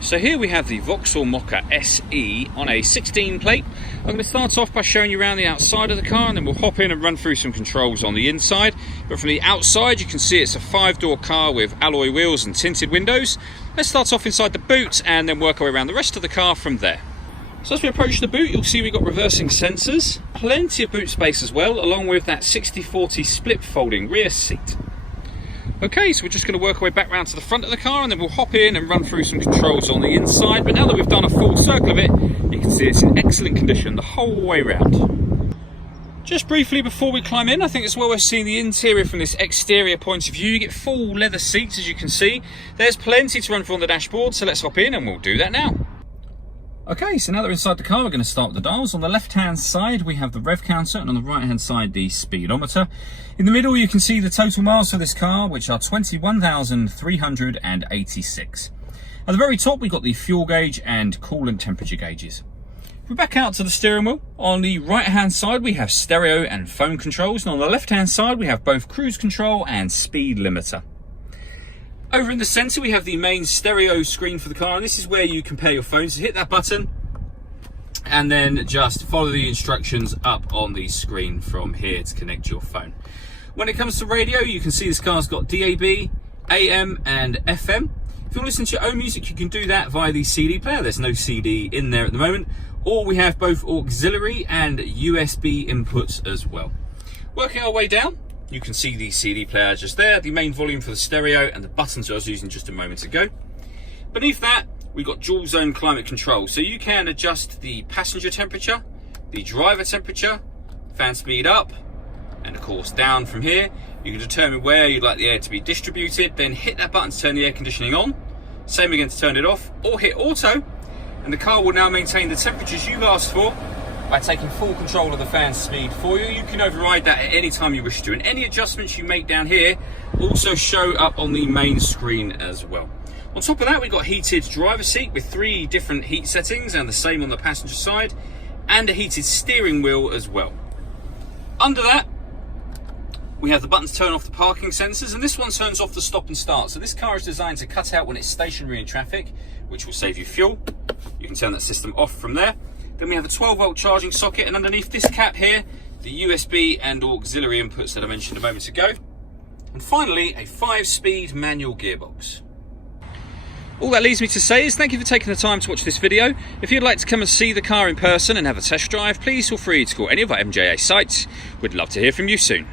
So here we have the Vauxhall Mokka SE on a 16 plate. I'm going to start off by showing you around the outside of the car, and then we'll hop in and run through some controls on the inside. But from the outside you can see it's a 5-door car with alloy wheels and tinted windows. Let's start off inside the boot and then work our way around the rest of the car from there. So as we approach the boot, you'll see we've got reversing sensors, plenty of boot space as well, along with that 60/40 split folding rear seat. Okay, so we're just going to work our way back round to the front of the car, and then we'll hop in and run through some controls on the inside. But now that we've done a full circle of it, you can see it's in excellent condition the whole way round. Just briefly before we climb in, I think it's well worth seeing the interior from this exterior point of view. You get full leather seats, as you can see. There's plenty to run through on the dashboard, so let's hop in and we'll do that now. Okay, so now that we're inside the car, we're going to start with the dials. On the left-hand side, we have the rev counter, and on the right-hand side, the speedometer. In the middle, you can see the total miles for this car, which are 21,386. At the very top, we've got the fuel gauge and coolant temperature gauges. If we back out to the steering wheel, on the right-hand side, we have stereo and phone controls, and on the left-hand side, we have both cruise control and speed limiter. Over in the centre we have the main stereo screen for the car, and this is where you compare your phones. So hit that button and then just follow the instructions up on the screen from here to connect your phone. When it comes to radio, you can see this car's got DAB, AM and FM. If you want to listen to your own music, you can do that via the CD player. There's no CD in there at the moment. Or we have both auxiliary and USB inputs as well. Working our way down, you can see the CD player just there, the main volume for the stereo, and the buttons I was using just a moment ago. Beneath that, we've got dual zone climate control. So you can adjust the passenger temperature, the driver temperature, fan speed up, and of course down from here. You can determine where you'd like the air to be distributed, then hit that button to turn the air conditioning on. Same again to turn it off, or hit auto, and the car will now maintain the temperatures you've asked for by taking full control of the fan speed for you. You can override that at any time you wish to, and any adjustments you make down here also show up on the main screen as well. On top of that, we've got heated driver seat with 3 different heat settings, and the same on the passenger side, and a heated steering wheel as well. Under that, we have the button to turn off the parking sensors, and this one turns off the stop and start. So this car is designed to cut out when it's stationary in traffic, which will save you fuel. You can turn that system off from there. Then we have a 12-volt charging socket, and underneath this cap here, the USB and auxiliary inputs that I mentioned a moment ago. And finally, a 5-speed manual gearbox. All that leaves me to say is thank you for taking the time to watch this video. If you'd like to come and see the car in person and have a test drive, please feel free to call any of our MJA sites. We'd love to hear from you soon.